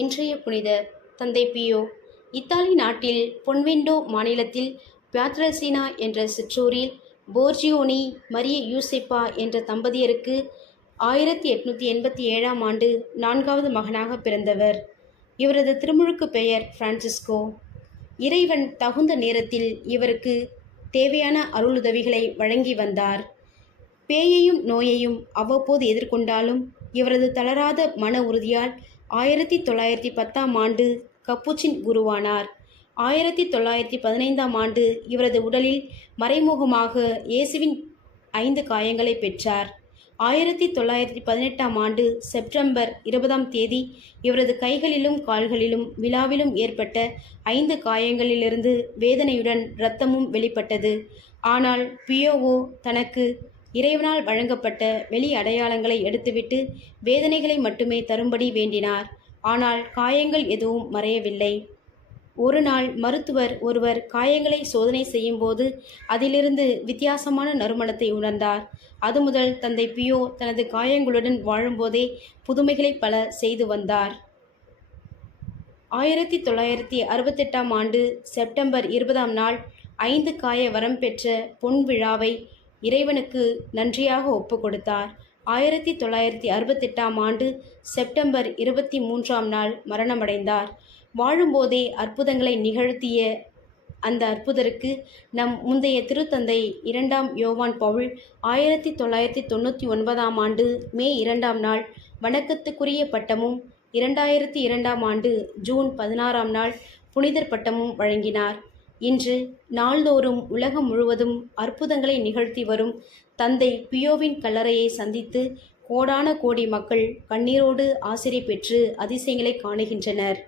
இன்றைய புனிதர் தந்தை பியோ. இத்தாலி நாட்டில் பொன்வெண்டோ மாநிலத்தில் பியாத்ரல்சினா என்ற சிற்றூரில் போர்ஜியோனி மரிய யூசெப்பா என்ற தம்பதியருக்கு 1887ஆம் ஆண்டு 4வது மகனாக பிறந்தவர். இவரது திருமுழுக்கு பெயர் பிரான்சிஸ்கோ. இறைவன் தகுந்த நேரத்தில் இவருக்கு தேவையான அருளுதவிகளை வழங்கி வந்தார். பேயையும் நோயையும் அவ்வப்போது எதிர்கொண்டாலும் இவரது தளராத மன உறுதியால் 1910ஆம் ஆண்டு கப்புச்சின் குருவானார். 1915ஆம் ஆண்டு இவரது உடலில் மறைமுகமாக இயேசுவின் 5 காயங்களை பெற்றார். 1918ஆம் ஆண்டு செப்டம்பர் 20ஆம் தேதி இவரது கைகளிலும் கால்களிலும் விலாவிலும் ஏற்பட்ட 5 காயங்களிலிருந்து வேதனையுடன் இரத்தமும் வெளிப்பட்டது. ஆனால் பியோவோ தனக்கு இறைவனால் வழங்கப்பட்ட வெளி அடையாளங்களை எடுத்துவிட்டு வேதனைகளை மட்டுமே தரும்படி வேண்டினார். ஆனால் காயங்கள் எதுவும் மறையவில்லை. ஒரு நாள் மருத்துவர் ஒருவர் காயங்களை சோதனை செய்யும்போது அதிலிருந்து வித்தியாசமான நறுமணத்தை உணர்ந்தார். அது முதல் தந்தை பியோ தனது காயங்களுடன் வாழும்போதே புதுமைகளை பல செய்து வந்தார். 1968ஆம் ஆண்டு செப்டம்பர் 20ஆம் நாள் 5 காய வரம் பெற்ற பொன் விழாவை இறைவனுக்கு நன்றியாக ஒப்பு கொடுத்தார். 1968ஆம் ஆண்டு செப்டம்பர் 23ஆம் நாள் மரணமடைந்தார். வாழும்போதே அற்புதங்களை நிகழ்த்திய அந்த அற்புதருக்கு நம் முந்தைய திருத்தந்தை 2ஆம் யோவான் பவுல் 1999ஆம் ஆண்டு மே 2ஆம் நாள் வணக்கத்துக்குரிய பட்டமும் 2002ஆம் ஆண்டு ஜூன் 16ஆம் நாள் புனிதர் பட்டமும் வழங்கினார். இன்று நாள்தோறும் உலகம் முழுவதும் அற்புதங்களை நிகழ்த்தி வரும் தந்தை பியோவின் கல்லறையை சந்தித்து கோடான கோடி மக்கள் கண்ணீரோடு ஆசிரை பெற்று அதிசயங்களை காணுகின்றனர்.